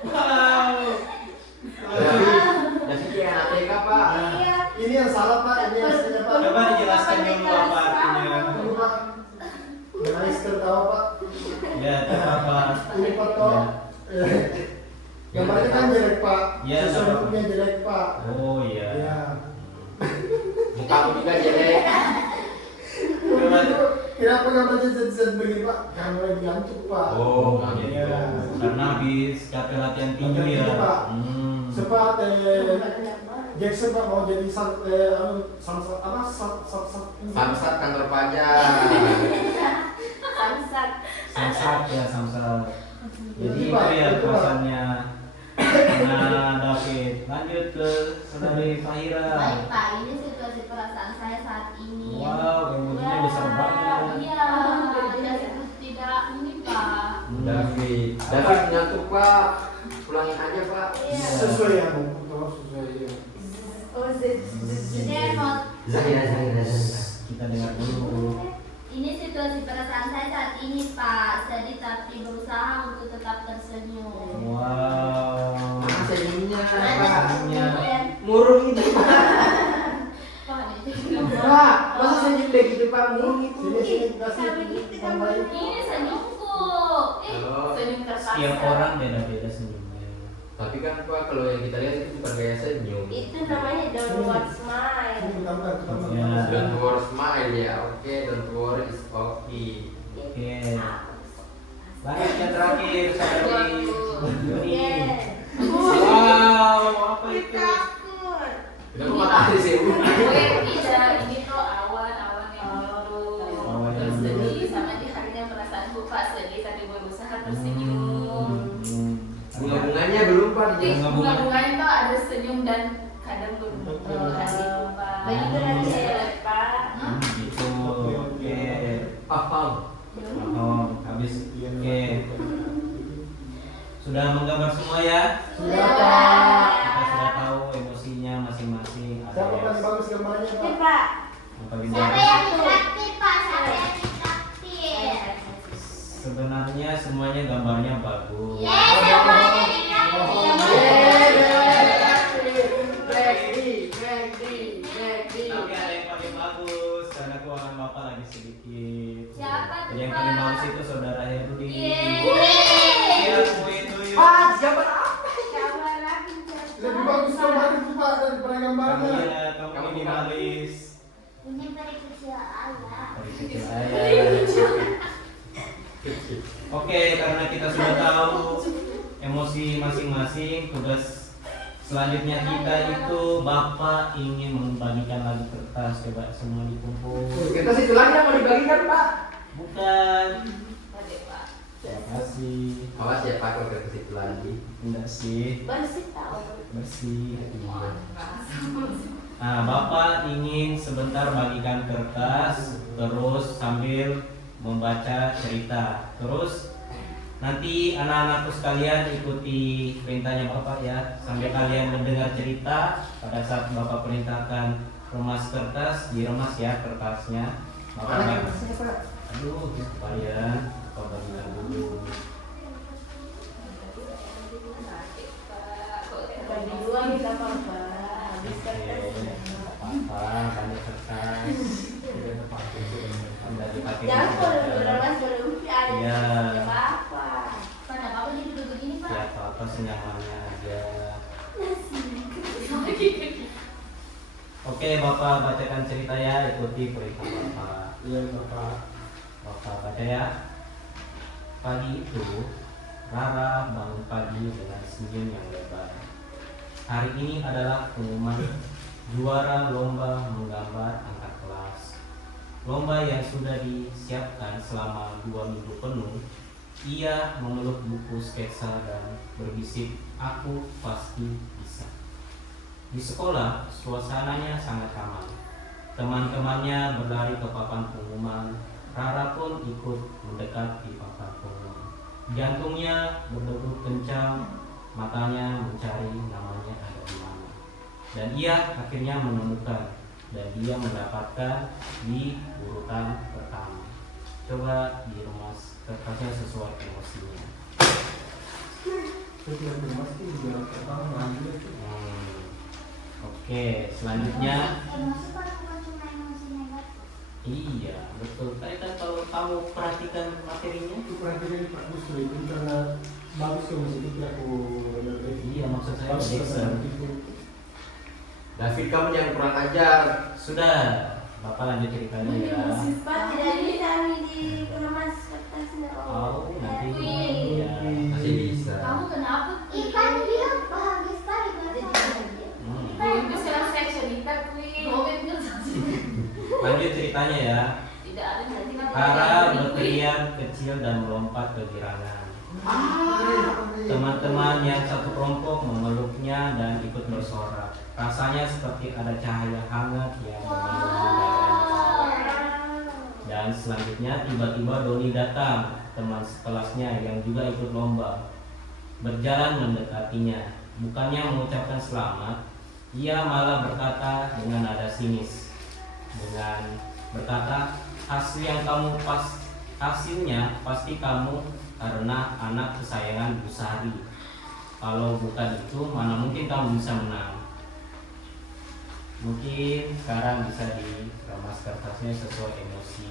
Wow. David kayak anak TK Pak. Iya. Ini yang salah Pak, ini yang salah Pak. Coba dijelaskan dulu apa artinya. Ini Pak. Nangis tertawa Pak. Ya, apa? Ini foto. Gambarnya kan jelek Pak. Iya, Sesuatunya jelek Pak. Oh iya. Ya. Mukamu juga jelek. Kenapa gambarnya sedih begini Pak? Karena lagi ngantuk Pak. Oh, Iya. Iya. Karena habis capek latihan tinju Latihan ya. tinju, Pak. Sempat Iya. Jackson Pak mau jadi Samsat kantor pajak. Samsat samsak ya samsak. Jadi itu Pak, ya itu, Pak. perasaannya. Nah David, lanjut ke saudari Fahira. Baik Pak, ini situasi perasaan saya saat ini. Wow, emosinya besar banget. Iya, tidak ini Pak. David ngantuk Pak, pulangin aja Pak. Sesuai ya, Bu. Sesuai ya. Ini mau Zahira. Kita dengar dulu. Ini situasi perasaan saya saat ini Pak. Sedih tapi berusaha untuk tetap tersenyum. Wow. Mana senyumnya Senyumnya. Murung itu Pak, ini Pak, masa senyum deh gitu Pak, murung itu. Sini kasih tambahin. ini senyumku. Halo. Senyum terpaksa. Setiap orang beda-beda senyumnya. Tapi kan Pak, kalau yang kita lihat itu bukan gaya senyum. Itu namanya downward smile. Sini tambah. Ya. Don't worry smile ya, oke, don't worry is okay. Oke. Lanjut yang terakhir saudari Yuni. Wow, apa itu? Takut. Kenapa matahari sih Bu? Ini tuh awan-awan yang biru. Awan yang Tersedih sama di harinya perasaan Pak sedih tapi berusaha tersenyum. Bunga-bunganya belum Pak Di dijelasin. bunga-bunganya tuh ada senyum dan kadang berhati Pak. Begitu nanti ya, Pak. Gitu. Oke. Paham. Oh, habis. Oke. Sudah menggambar semua ya? Sudah, Pak. Kita sudah tahu emosinya masing-masing. Ada Siapa yang paling bagus gambarnya, Oke, Pak? Pak. paling Siapa bagus. yang ditraktir Pak? Siapa yang ditraktir? Sebenarnya semuanya gambarnya bagus. Yes, semuanya ditraktir. Tapi ada yang paling bagus karena keuangan bapak lagi sedikit. Siapa tuh, Jadi yang paling Pak? bagus itu saudara Herudi. Yeay. Iya, kue itu yuk. Sabar lagi, Lebih bagus gambar itu, Pak, daripada Kamu gambarnya. ya, kamu minimalis. Ini beri kecil ayah. Dari kecil ayah. Oke, karena kita sudah tahu emosi masing-masing, tugas selanjutnya kita itu Bapak ingin membagikan lagi kertas, coba semua dikumpul. Kita situ lagi yang mau dibagikan Pak. Bukan. Oke, Pak. Terima kasih. Awas ya Pak kalau ke situ lagi. Enggak sih, Bersih tahu. bersih. Nah, Bapak ingin sebentar bagikan kertas, terus sambil membaca cerita. Terus nanti anak-anakku sekalian ikuti perintahnya Bapak ya, sambil kalian mendengar cerita. Pada saat Bapak perintahkan remas kertas, diremas ya kertasnya. Bapak aduh, kalian Bapak bagikan dulu. Bagi dua kita apa? Habis kertas. Apa banyak kertas. Anda dipakai. Jangan kalau beremas berumpi ada Iya. apa-apa. Pada Bapak jadi duduk begini Pak. Ya apa senyamannya aja. Oke, Bapak bacakan cerita ya, ikuti perintah Bapak. Iya, Bapak. Bapak baca ya. Pagi itu, Rara bangun pagi dengan senyum yang lebar. Hari ini adalah pengumuman juara lomba menggambar angkat kelas. Lomba yang sudah disiapkan selama 2 minggu penuh. Ia memeluk buku sketsa dan berbisik, "Aku pasti bisa." Di sekolah, suasananya sangat ramai. Teman-temannya berlari ke papan pengumuman. Rara pun ikut mendekat di papan pengumuman. Jantungnya berdegup kencang, matanya mencari namanya ada di mana. Dan ia akhirnya menemukan, dan dia mendapatkan di urutan pertama. Coba diremas kertasnya sesuai emosinya. Itu yang pasti juga pertama lagi. Oke, selanjutnya. Emosi kalau bukan cuma emosi negatif. Iya, betul. Tadi kan kalau kamu perhatikan materinya, Itu perhatian Pak Busro itu karena bagus ke musik itu aku iya maksud saya bagus Jackson. itu. David kamu jangan kurang ajar. Sudah, Bapak lanjut ceritanya ya. Pak tidak bisa dikemas kertasnya. Oh, nanti. Wih. Ya. Masih bisa. Kamu kenapa? Ikan dia bahagia sekali bahasa. Itu sekarang saya cerita Queen. Lanjut ceritanya ya. Tidak ada nanti kan Rara berteriak kecil dan melompat ke girangan. Teman-teman yang satu kelompok memeluknya dan ikut bersorak. Rasanya seperti ada cahaya hangat yang memenuhi dadanya. Dan selanjutnya tiba-tiba Doni datang, teman sekelasnya yang juga ikut lomba. Berjalan mendekatinya, bukannya mengucapkan selamat, ia malah berkata dengan nada sinis. Dengan berkata, hasilnya pasti kamu karena anak kesayangan Bu Sari. Kalau bukan itu, mana mungkin kamu bisa menang. Mungkin sekarang bisa dikemas kertasnya sesuai emosi.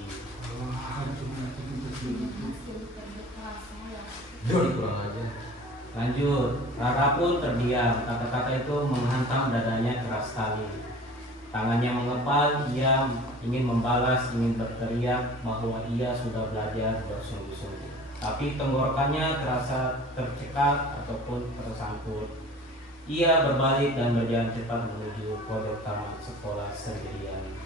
Doni kurang aja. Lanjut, Rara pun terdiam. Kata-kata itu menghantam dadanya keras sekali. Tangannya mengepal, ia ingin membalas, ingin berteriak bahwa ia sudah belajar bersungguh-sungguh. Tapi tenggorokannya terasa tercekat ataupun tersangkut. Ia berbalik dan berjalan cepat menuju pojok taman sekolah sendirian.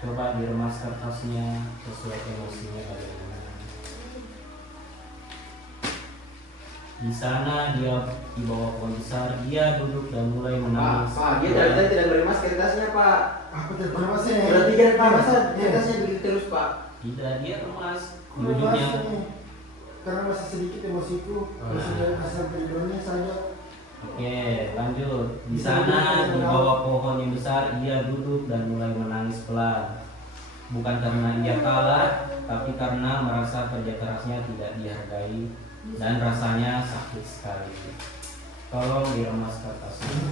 Coba diremas kertasnya sesuai emosinya bagaimana. Di sana dia di bawah pohon besar, dia duduk dan mulai menangis. Pak, dia dari tadi tidak meremas kertasnya, Pak. Aku tidak pernah masih. Udah 3 hari masa kertasnya begitu terus, Pak. Tidak, dia remas. Ujungnya Ujungnya. karena masih sedikit emosiku, masih dari hasil periodenya saja. Oke, lanjut. Di sana di bawah pohon yang besar, ia duduk dan mulai menangis pelan. Bukan karena ia kalah, tapi karena merasa kerja kerasnya tidak dihargai dan rasanya sakit sekali. Tolong diremas kertasnya.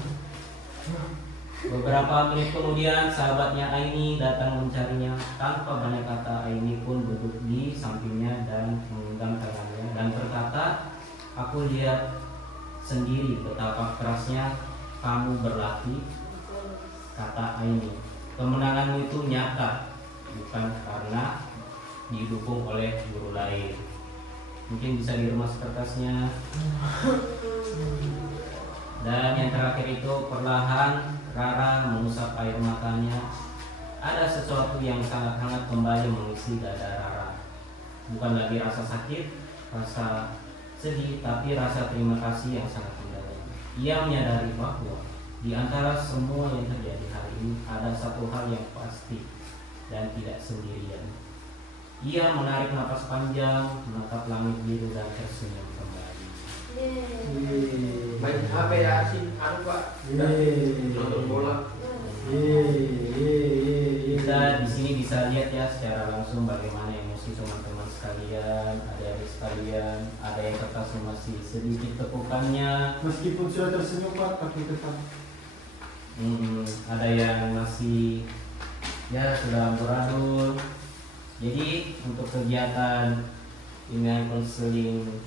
Beberapa menit kemudian sahabatnya Aini datang mencarinya. Tanpa banyak kata, Aini pun duduk di sampingnya dan menggenggam tangannya dan berkata, "Aku lihat sendiri betapa kerasnya kamu berlatih," kata Aini. "Kemenanganmu itu nyata, bukan karena didukung oleh guru lain." Mungkin bisa diremas kertasnya. Dan yang terakhir itu perlahan Rara mengusap air matanya. Ada sesuatu yang sangat hangat kembali mengisi dada Rara. Bukan lagi rasa sakit, rasa sedih, tapi rasa terima kasih yang sangat mendalam. Ia menyadari bahwa di antara semua yang terjadi hari ini ada satu hal yang pasti dan tidak sendirian. Ia menarik napas panjang, menatap langit biru dan tersenyum kembali. Main HP ya sih, Pak. Nonton bola. Kita di sini bisa lihat ya secara langsung bagaimana emosi teman-teman sekalian, adik-adik sekalian. Ada yang kertasnya masih sedikit tekukannya, Meskipun sudah tersenyum Pak, tapi tetap. Ada yang masih ya sudah amburadul. Jadi untuk kegiatan dengan konseling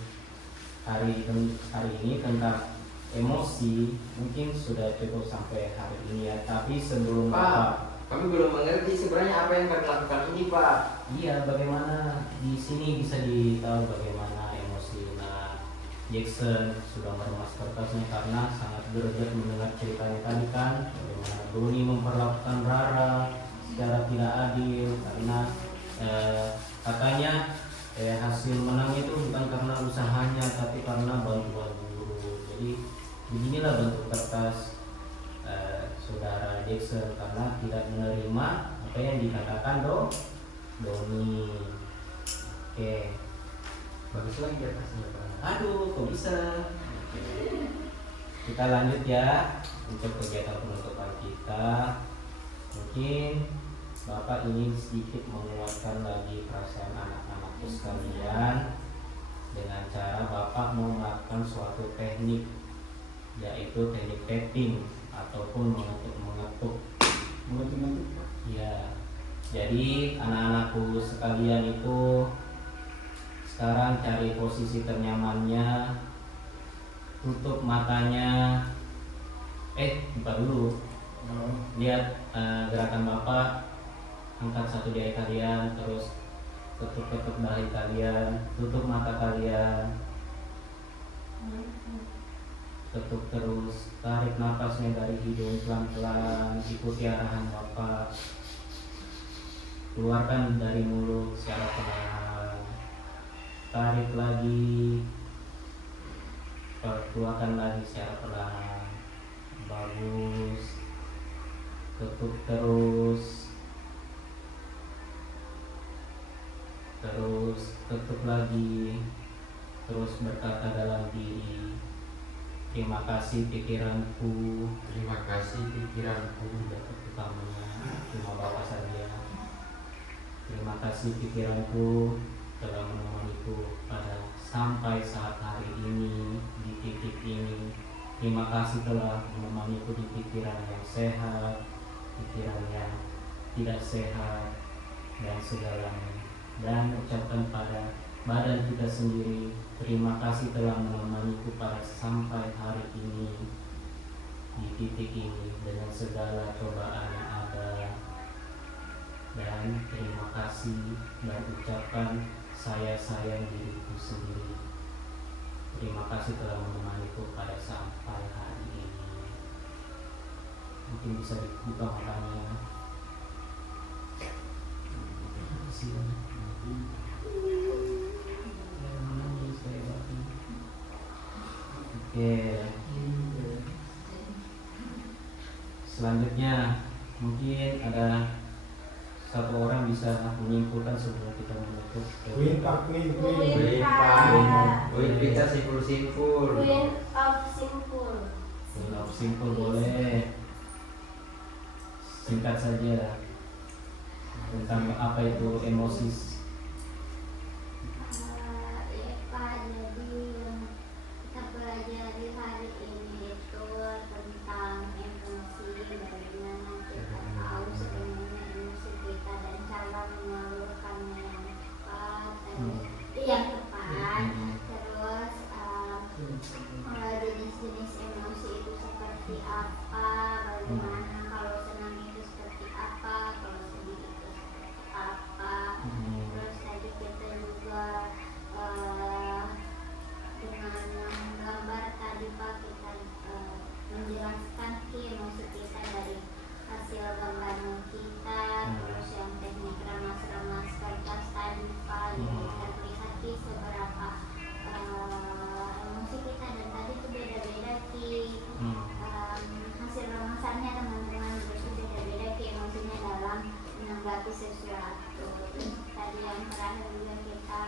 hari ini tentang emosi mungkin sudah cukup sampai hari ini ya. Tapi sebelum Pak, kami belum mengerti sebenarnya apa yang kami lakukan ini, Pak. Iya, bagaimana di sini bisa ditahu bagaimana emosi Jackson sudah meremas kertasnya karena sangat greget mendengar ceritanya tadi kan, bagaimana Doni memperlakukan Rara secara tidak adil karena katanya hasil menang itu bukan karena usahanya tapi karena bantuan guru. Jadi beginilah bentuk kertas saudara Jackson karena tidak menerima apa yang dikatakan Doni. Oke. Bagus lagi atasnya, Pak. Aduh, kok bisa? Oke. Kita lanjut ya untuk kegiatan penutupan kita. Mungkin Bapak ingin sedikit menguatkan lagi perasaan anak-anakku sekalian dengan cara Bapak mau melakukan suatu teknik, yaitu teknik tapping ataupun mengetuk. Ya, jadi anak-anakku sekalian itu sekarang cari posisi ternyamannya, tutup matanya. Buka dulu. Lihat gerakan Bapak. Angkat satu jari kalian, terus ketuk-ketuk dahi kalian, tutup mata kalian, ketuk terus, tarik nafasnya dari hidung pelan-pelan, ikuti arahan Bapak. keluarkan dari mulut secara perlahan, tarik lagi, keluarkan lagi secara perlahan. Bagus, ketuk terus, ketuk lagi, terus berkata dalam diri, terima kasih pikiranku. Terima kasih pikiranku. Utamanya cuma Bapak saja. Terima kasih pikiranku telah menemaniku pada sampai saat hari ini di titik ini. Terima kasih telah menemaniku di pikiran yang sehat, pikiran yang tidak sehat, dan segalanya. Dan ucapkan pada badan kita sendiri, terima kasih telah menemaniku pada sampai hari ini di titik ini dengan segala cobaan yang ada. Dan terima kasih dan ucapkan saya sayang diriku sendiri. Terima kasih telah menemaniku pada sampai hari ini. Mungkin bisa dibuka matanya. Terima kasih banyak. Oke. Selanjutnya mungkin ada satu orang bisa menyimpulkan sebelum kita menutup. Queen Pak, Queen. Queen. Wih, kita simpul-simpul. Queen of Simpul. Kalau simpel boleh singkat saja tentang apa itu emosi. Ya Pak, jadi yang kita pelajari hari ini itu tentang emosi, bagaimana kita tahu sebenarnya emosi kita dan cara menyalurkannya yang tepat dan yang tepat. Terus jenis-jenis emosi itu seperti apa, bagaimana kalau senang itu seperti apa, kalau sedih itu seperti apa. Terus tadi kita juga dengan menggambar tadi Pak, kita menjelaskan emosi kita dari hasil gambaran kita. Terus yang teknik ramas-ramas kertas tadi Pak, jadi terlihat seberapa emosi kita, dan tadi itu beda-beda hasil ramasannya teman-teman, itu beda-beda emosinya dalam menanggapi sesuatu. Terus tadi yang terakhir juga kita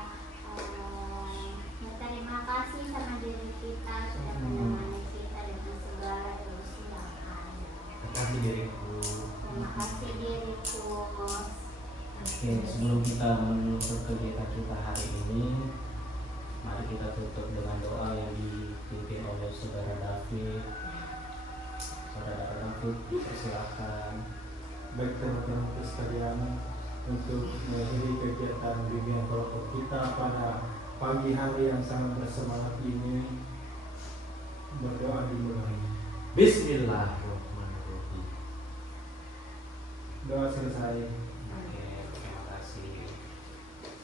berterima kasih sama diri kita sudah menemani kita dengan segala emosi yang ada. Terima kasih diriku. Terima kasih diriku. Oke, sebelum kita menutup kegiatan kita hari ini, mari kita tutup dengan doa yang dipimpin oleh Saudara David. Saudara David, persilakan. Baik teman-teman sekalian, untuk mengakhiri kegiatan bimbingan kelompok kita pada pagi hari yang sangat bersemangat ini, berdoa dimulai. Bismillahirrahmanirrahim. Doa selesai. Oke, terima kasih.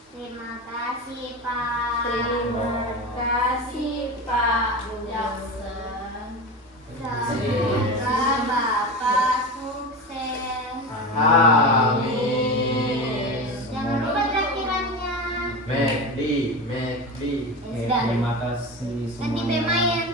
Terima kasih Pak. Terima kasih Pak Jackson. Semoga Bapak sukses. Amin. Jangan lupa traktirannya. Mekdi. Oke, terima kasih Nanti semuanya. pemain